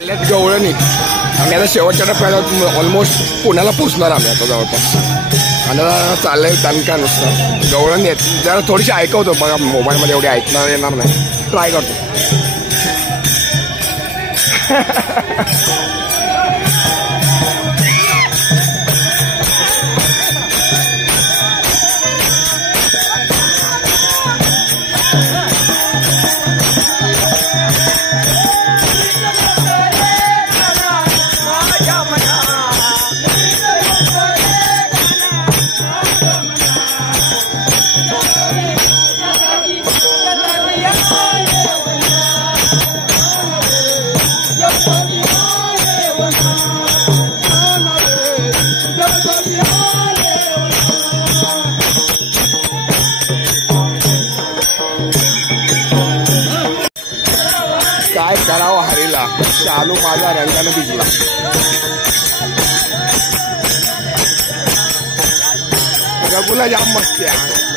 गवळणी आम्ही आता शेवटच्या टप्प्यात ऑलमोस्ट पुण्याला पोचणार आम्ही आता जवळपास. आणि आता चाललंय दणका नुसतं गवळणी आहेत. जरा थोडीशी ऐकवतो बघा, मोबाईलमध्ये एवढी ऐकणार येणार नाही, ट्राय करतो. काय करावं हरीला, शालू माझा रंगाने भिजला. रघुला जाम मस्ती आहे.